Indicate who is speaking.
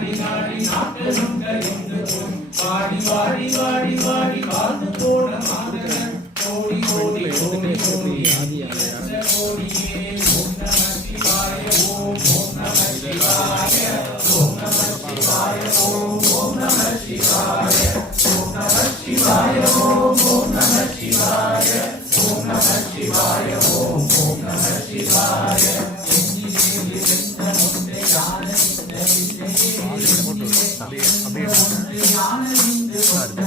Speaker 1: நாடி நாடி நாட்டு நுங்க எங்கு போய் பாடி வாடி வாடி வாடி வாழ்ந்து போன மாதகன் ஓடி ஓடி ஓடி ஓடி ஓடியே ஓம் நம சிவாய ஓம் ஓம் நம சிவாய ஓம் நம சிவாய ஓம் ஓம் நம சிவாய ஓம் நம சிவாய ஓம் ஓம் நம சிவாய ஓம் நம சிவாய ஓம் ஓம் நம சிவாய സാരില്ല